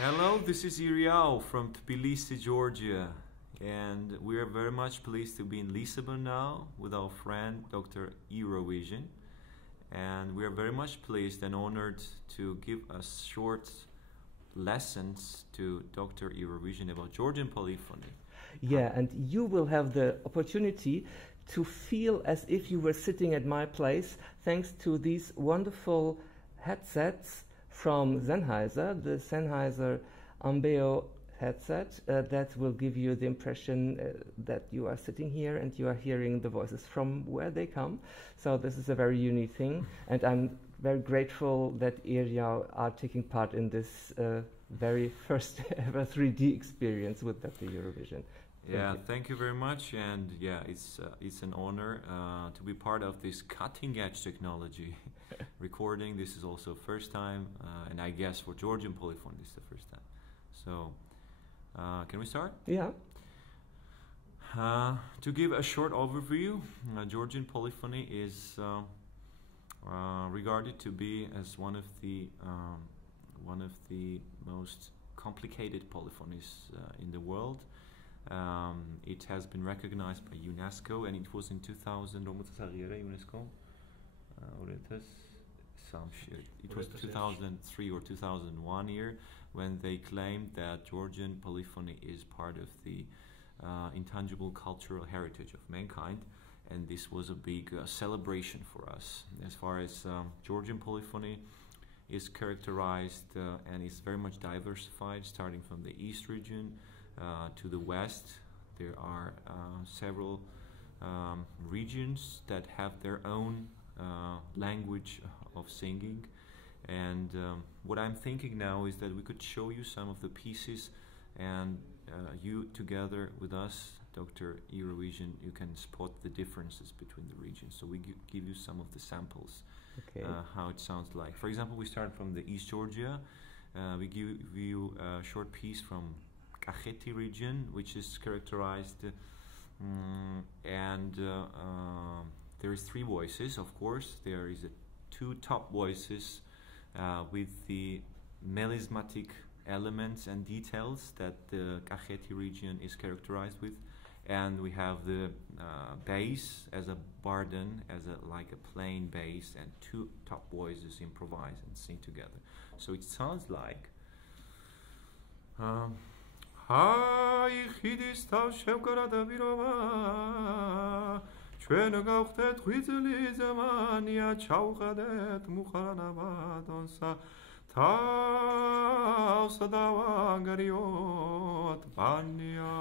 Hello, this is IRIAO from Tbilisi, Georgia, and we are very much pleased to be in Lisbon now with our friend Dr. Eurovision, and we are very much pleased and honored to give us short lessons to Dr. Eurovision about Georgian polyphony. Yeah, and you will have the opportunity to feel as if you were sitting at my place thanks to these wonderful headsets from Sennheiser, the Sennheiser AMBEO headset that will give you the impression that you are sitting here and you are hearing the voices from where they come. So this is a very unique thing, and I'm very grateful that IRIAO are taking part in this very first ever 3D experience with Dr. Eurovision. Thank you very much, and yeah, it's an honor to be part of this cutting-edge technology recording. This is also first time, and I guess for Georgian polyphony, this is the first time. So, can we start? Yeah. To give a short overview, Georgian polyphony is regarded to be as one of the most complicated polyphonies in the world. It has been recognized by UNESCO, and it was in 2000. UNESCO. It was 2003 or 2001 year when they claimed that Georgian polyphony is part of the intangible cultural heritage of mankind, and this was a big celebration for us. As far as Georgian polyphony is characterized and is very much diversified, starting from the east region to the west. There are several regions that have their own language of singing, and what I'm thinking now is that we could show you some of the pieces, and you together with us, Dr. Eurovision, you can spot the differences between the regions. So we give you some of the samples, Okay. How it sounds like. For example, we start from the East Georgia. We give you a short piece from Kakheti region, which is characterized, and there is three voices, of course. There is two top voices with the melismatic elements and details that the Kakheti region is characterized with, and we have the bass as a barden, like a plain bass, and two top voices improvise and sing together. So it sounds like. Հայ խիդիս թավ շևկարադը վիրովա Չվենը գաղթետ խույցլի զմանիա Չավխադետ մուխարանավատոնսա Թավ սդավան գարիոտ բանիա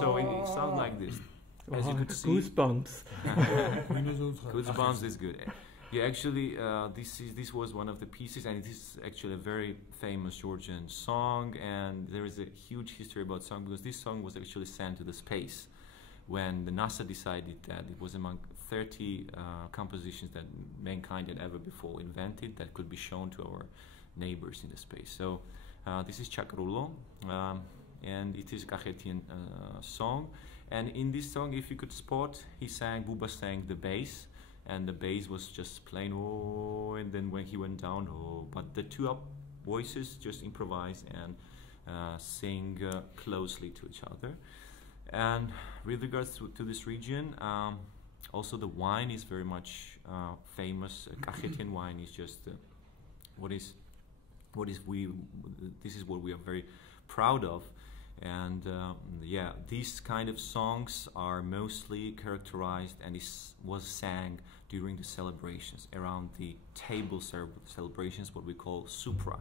So it sounds like this. As you could see, goosebumps. Goosebumps is good. Yeah, actually, this was one of the pieces, and it is actually a very famous Georgian song, and there is a huge history about song because this song was actually sent to the space when the NASA decided that it was among 30 compositions that mankind had ever before invented that could be shown to our neighbors in the space. So this is Chakrullo, and it is a Kakhetian song, and in this song, if you could spot, Buba sang the bass, and the bass was just plain oh, and then when he went down oh, but the two up voices just improvise and sing closely to each other. And with regards to this region, also the wine is very much famous. Kakhetian wine is just this is what we are very proud of. And yeah, these kind of songs are mostly characterized and was sang during the celebrations, around the table celebrations, what we call supra.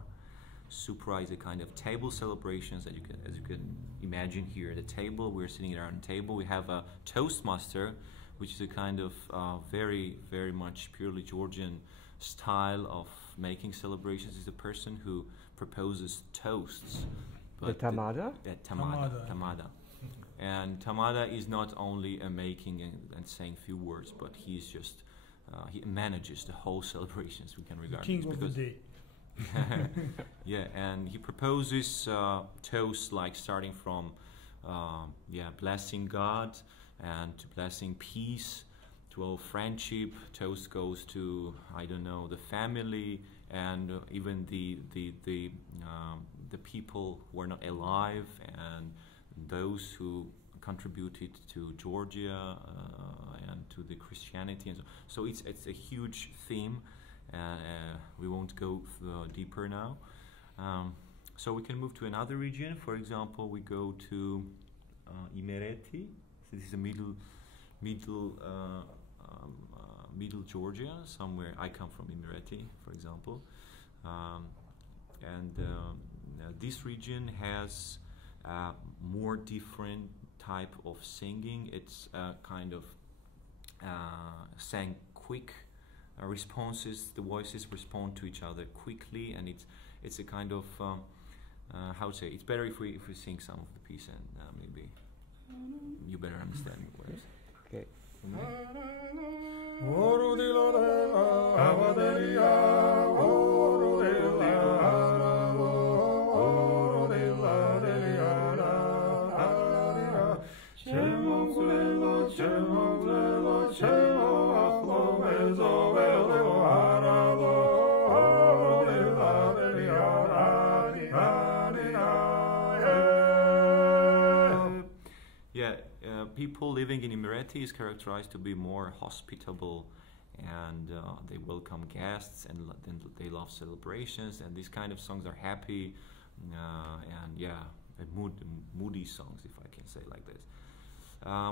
Supra is a kind of table celebrations that as you can imagine here at the table. We're sitting around the table. We have a toastmaster which is a kind of very, very much purely Georgian style of making celebrations. Is the person who proposes toasts. The tamada? Tamada. And tamada is not only a making and saying few words, but he's just he manages the whole celebrations. We can regard the king of the day. Yeah, and he proposes toasts like starting from blessing God and to blessing peace, to friendship. Toast goes to, I don't know, the family and even the people who are not alive and those who contributed to Georgia and to the Christianity, and so it's a huge theme. We won't go deeper now. So we can move to another region. For example, we go to Imereti. So this is a middle Georgia, somewhere. I come from Imereti, for example, and this region has more different type of singing. It's kind of sang quick responses. The voices respond to each other quickly, and it's a kind of how to say. It's better if we sing some of the piece, and maybe you better understand what it is. Okay. People living in Imereti is characterized to be more hospitable, and they welcome guests, and they love celebrations, and these kind of songs are happy, moody songs, if I can say like this.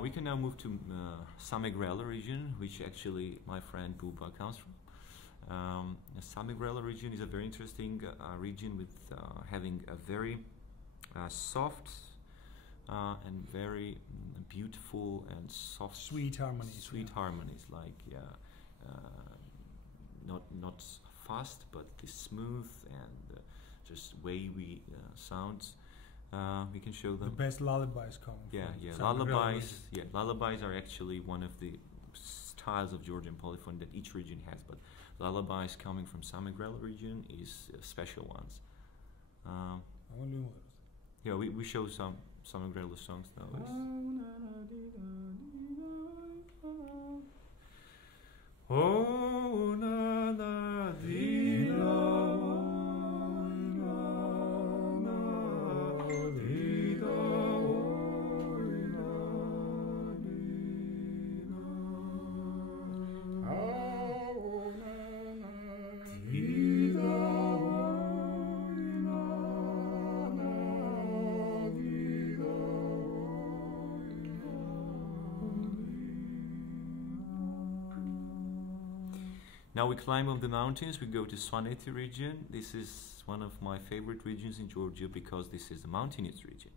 We can now move to Samegrela region, which actually my friend Buba comes from. The Samegrela region is a very interesting region with having a very soft and very beautiful and soft, sweet harmonies. Like not fast, but the smooth and just wavy sounds. We can show them. The best lullabies come. Lullabies. Yeah, lullabies are actually one of the styles of Georgian polyphony that each region has. But lullabies coming from Samegrela region is special ones. We show some Samegrela songs nowadays. Oh na na di na. Now we climb up the mountains, we go to Svaneti region. This is one of my favorite regions in Georgia because this is the mountainous region.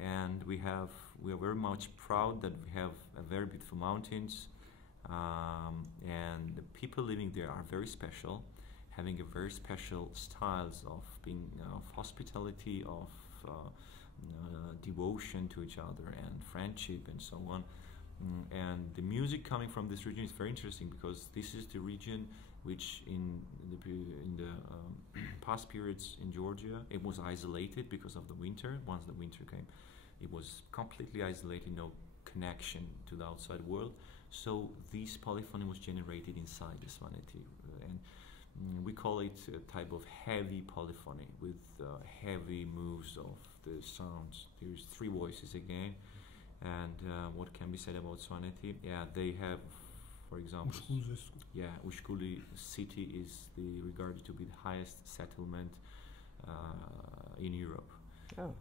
And we are very much proud that we have very beautiful mountains, and the people living there are very special, having a very special styles of being of hospitality, of devotion to each other and friendship and so on. And the music coming from this region is very interesting because this is the region which in the past periods in Georgia, it was isolated because of the winter. Once the winter came, it was completely isolated, no connection to the outside world. So this polyphony was generated inside the Svaneti, and we call it a type of heavy polyphony with heavy moves of the sounds. There's three voices again. And what can be said about Svaneti? Yeah, they have, for example, Ushkuli city is regarded to be the highest settlement in Europe. Oh.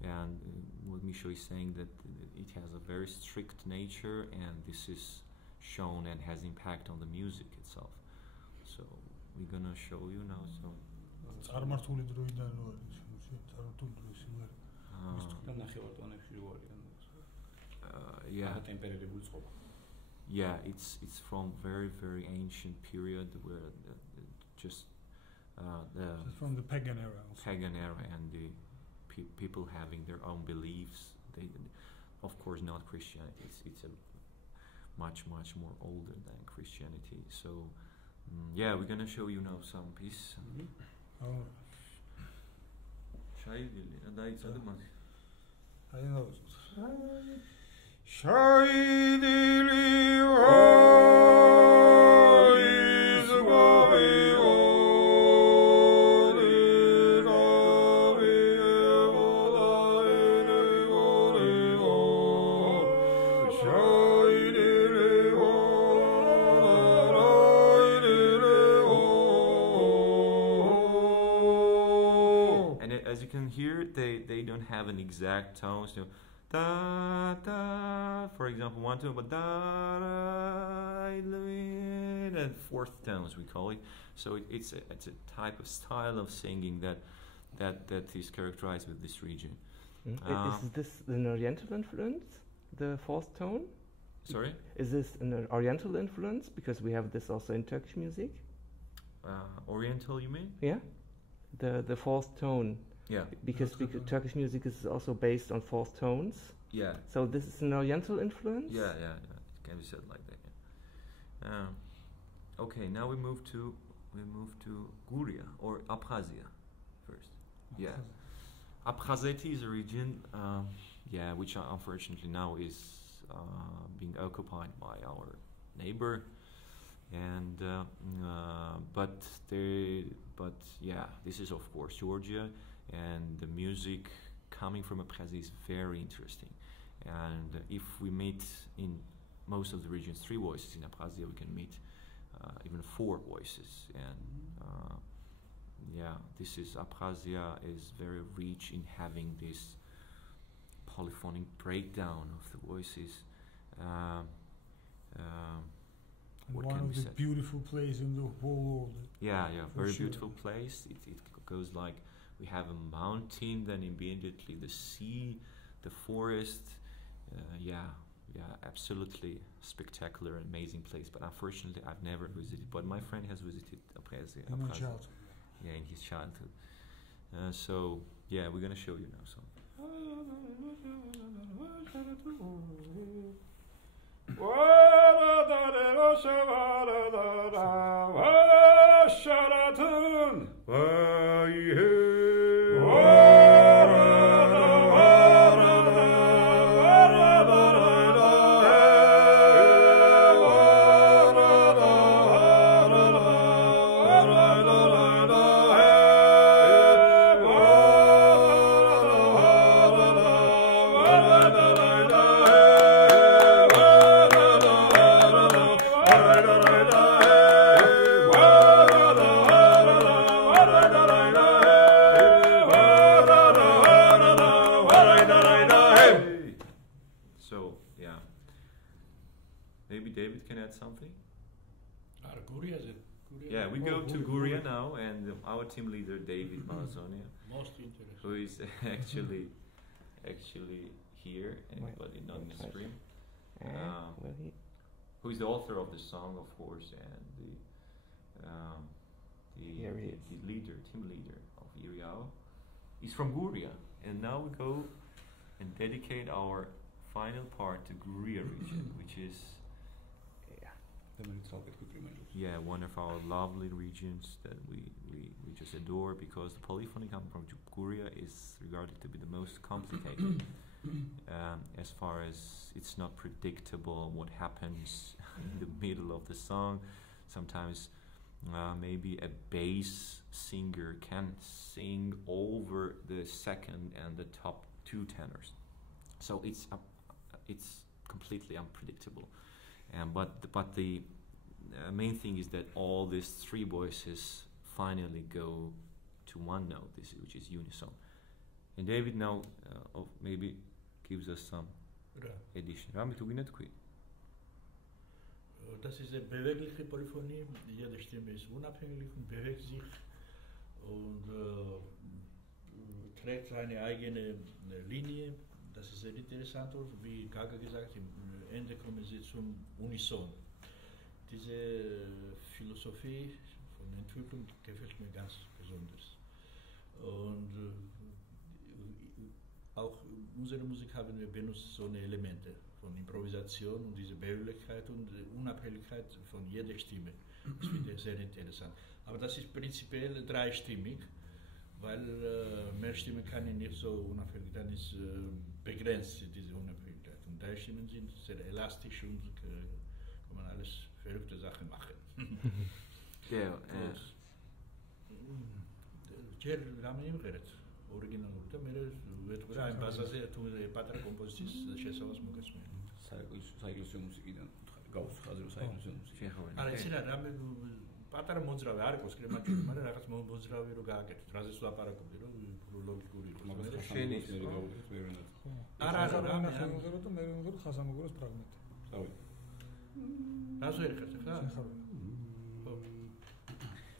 And what Misho is saying that it has a very strict nature, and this is shown and has impact on the music itself. So we're gonna show you now some წარმართული დროიდან რო არის წარმართული დროის სიმღერა. და ნახევარტონებში რო არის. Yeah. ტემპერირებული წყობა. Yeah, it's from very ancient period where just It's from the pagan era also. pagan era and the people having their own beliefs. They, of course, not Christianity. It's a much more older than Christianity. So yeah, we're gonna show you now some piece. Shayidili, daitsada masi. Shayidili they don't have an exact tone. So da da, for example, one tone, but da da, and fourth tones we call it. So it's a type of style of singing that is characterized with this region. Is this an Oriental influence, the fourth tone? Sorry? Is this an Oriental influence? Because we have this also in Turkish music. Oriental, you mean? Yeah, the fourth tone. Yeah. Because Turkish music is also based on fourth tones. Yeah. So this is an Oriental influence? Yeah. It can be said like that. Yeah. Okay, now we move to Guria or Abkhazia first. Yeah. Abkhazia is a region, which unfortunately now is being occupied by our neighbor, and this is of course Georgia. And the music coming from Abkhazia is very interesting. And if we meet in most of the regions 3 voices, in Abkhazia we can meet even 4 voices. And this is Abkhazia is very rich in having this polyphonic breakdown of the voices. One of the beautiful places in the whole world. Yeah, very beautiful place. It goes like, we have a mountain, then immediately the sea, the forest. Absolutely spectacular, amazing place. But unfortunately, I've never visited. But my friend has visited Abkhazia. In his childhood. Yeah, in his childhood. So we're gonna show you now some. Maybe David can add something? Yeah, we go to Guria now, and our team leader David Malazonia, who is actually here, but not in the stream, who is the author of the song, of course, and the leader, team leader of IRIAO, is from Guria. And now we go and dedicate our final part to Guria region, which is one of our lovely regions that we just adore, because the polyphony coming from Guria is regarded to be the most complicated, as far as it's not predictable what happens in the middle of the song. Sometimes maybe a bass singer can sing over the second and the top 2 tenors, so it's completely unpredictable. But the main thing is that all these 3 voices finally go to one note, which is unison. And David now maybe gives us some addition. Das ist eine bewegliche Polyphonie. Jeder Stimme ist unabhängig und bewegt sich. und trägt seine eigene Linie. Das ist sehr interessant, wie Gaga gesagt hat, am Ende kommen sie zum Unison. Diese Philosophie von Entwicklung gefällt mir ganz besonders. Und auch unsere Musik haben wir benutzt so eine Elemente von Improvisation und diese Beweglichkeit und Unabhängigkeit von jeder Stimme. Das finde ich sehr interessant. Aber das ist prinzipiell dreistimmig, weil mehr Stimmen kann ich nicht so unabhängig, dann ist begrenzt diese Unabhängigkeit. Und drei Stimmen sind sehr elastisch und kann man alles verrückte Sachen machen. Yeah. Ջեր ռամեին գերեց օրիգինալ ուտը մեր վեթ վրա այն բազაზე თუ პატარა კომპოზიციის შესავალს მოგესმენ. საეკლესიო მუსიკიდან გავს ხაზრო საეკლესიო მუსიკა. არა ისე რა რამე პატარა მოძრავი არ იყოს კრემატული, მაგრამ რაღაც მოძრავი რო გააკეთოთ. რაზეც ვლაპარაკობდი რომ ლოგიკური იყოს. მაგას შენი მე გავუდგეთ ვერანად. არა რამე ხაზამოგრო და მე რომ ხაზამოგროს ფრაგმენტი. დავი. რაზო ერქეთ ხა?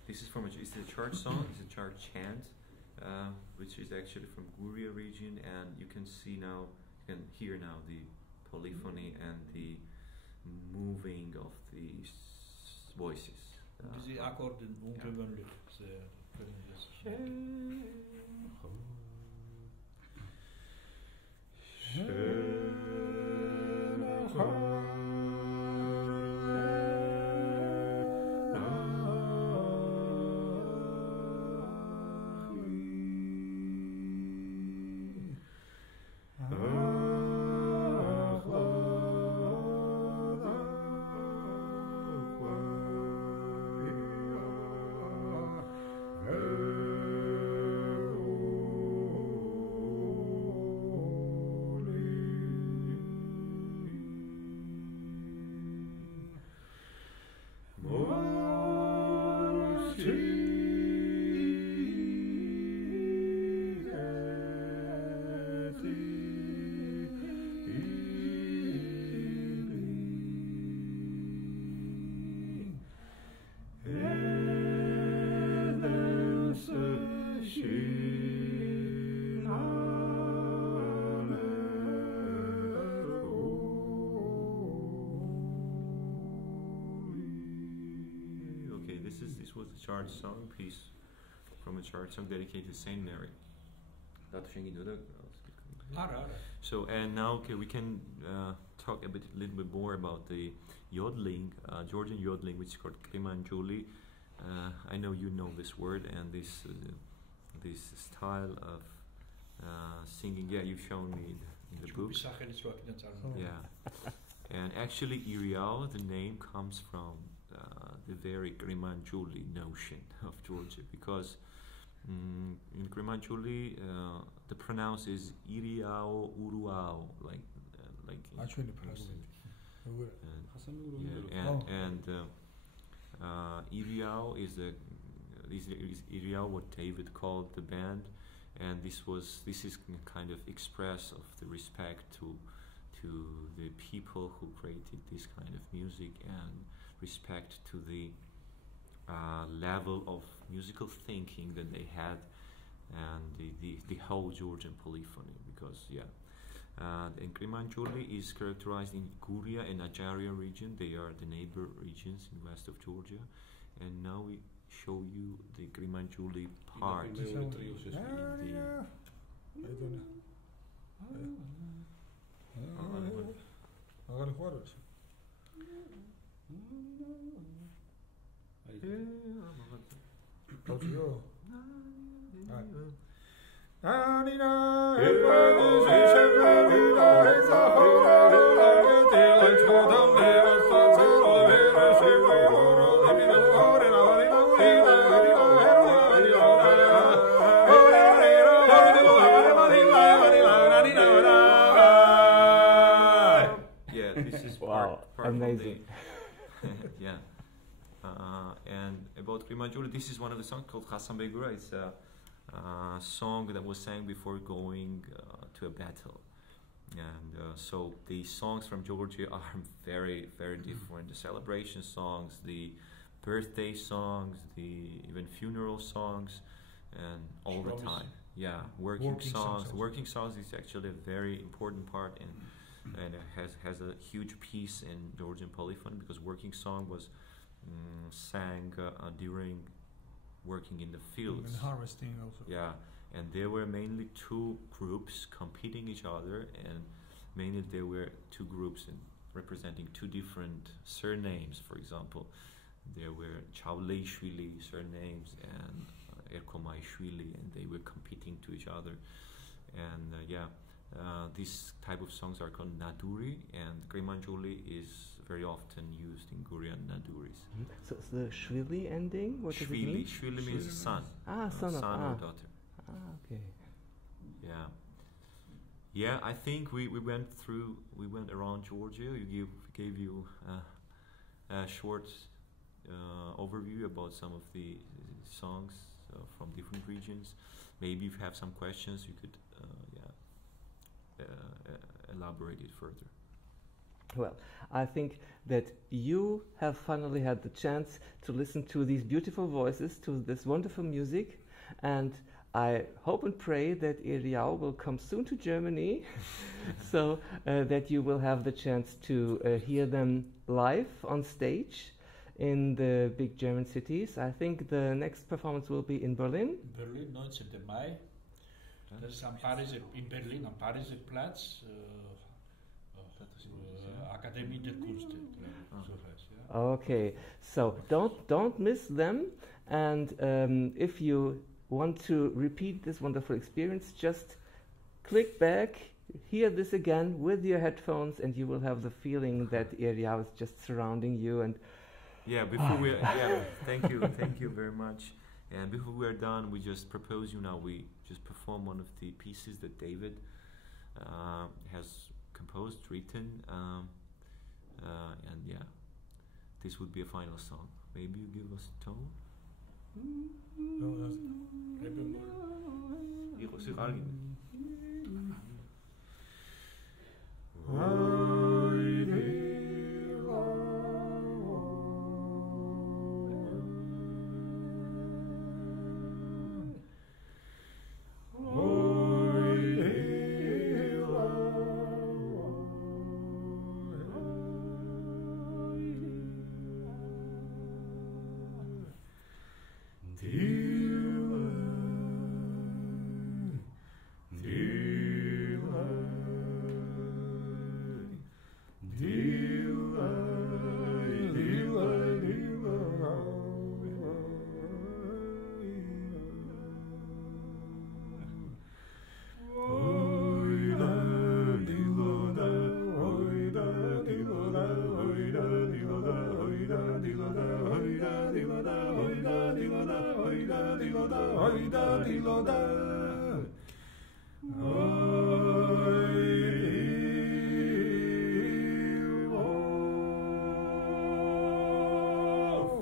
This is from it's a church song, it's a church chant, which is actually from Guria region, and you can see now, you can hear now the polyphony and the moving of the voices. Diese Akkorde ungewöhnlich. This was a church song piece from a church song dedicated to Saint Mary. So and now okay, we can talk a little bit more about the yodeling, Georgian yodeling, which is called Krimanjuli. I know you know this word and this style of singing. Yeah, you've shown me in the book. Yeah, and actually IRIAO, the name comes from the very Krimanjuli notion of Georgia, because in Krimanjuli the pronounce is IRIAO, URUAO, like IRIAO is IRIAO what David called the band, and this is kind of express of the respect to the people who created this kind of music, and respect to the level of musical thinking that they had, and the whole Georgian polyphony, because and Krimanjuli is characterized in Guria and Ajaria region. They are the neighbor regions in west of Georgia, and now we show you the Krimanjuli part. Amazing. Yeah. And about Krimanjuli, this is one of the songs called Hasan Begura. It's a song that was sang before going to a battle. And so the songs from Georgia are very, very different. The celebration songs, the birthday songs, the even funeral songs. and all the time. Yeah, working songs. Working songs is actually a very important part, and it has a huge piece in Georgian polyphony, because working song was sang during working in the fields. And harvesting also. Yeah, and there were mainly two groups competing each other, and mainly there were two groups representing two different surnames. For example, there were Chavleishvili surnames and Erkomaishvili, and they were competing to each other. And these type of songs are called naduri, and Kremanjoli is very often used in Gurian naduris. So it's the shvili ending? What does it mean? Shvili means son. Son or daughter. Okay. Yeah. Yeah, I think we went around Georgia. We gave you a short overview about some of the songs from different regions. Maybe if you have some questions, you could elaborate it further. Well, I think that you have finally had the chance to listen to these beautiful voices, to this wonderful music, and I hope and pray that IRIAO will come soon to Germany, so that you will have the chance to hear them live on stage in the big German cities. I think the next performance will be in Berlin. Berlin, 19. Mai. Das ist in Berlin am Pariserplatz, Akademie der Künste. Okay, so don't miss them, and if you want to repeat this wonderful experience, just click back, hear this again with your headphones, and you will have the feeling that IRIAO is just surrounding you. And thank you very much. And before we are done, we just propose we just perform one of the pieces that David has composed, written, and this would be a final song. Maybe you give us a tone.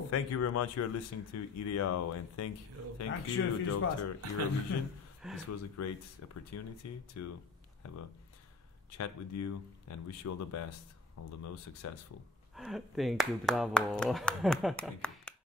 Thank you very much. You are listening to IRIAO, and thank you, Dr. Eurovision. This was a great opportunity to have a chat with you, and wish you all the best, all the most successful. Thank you, bravo. Thank you.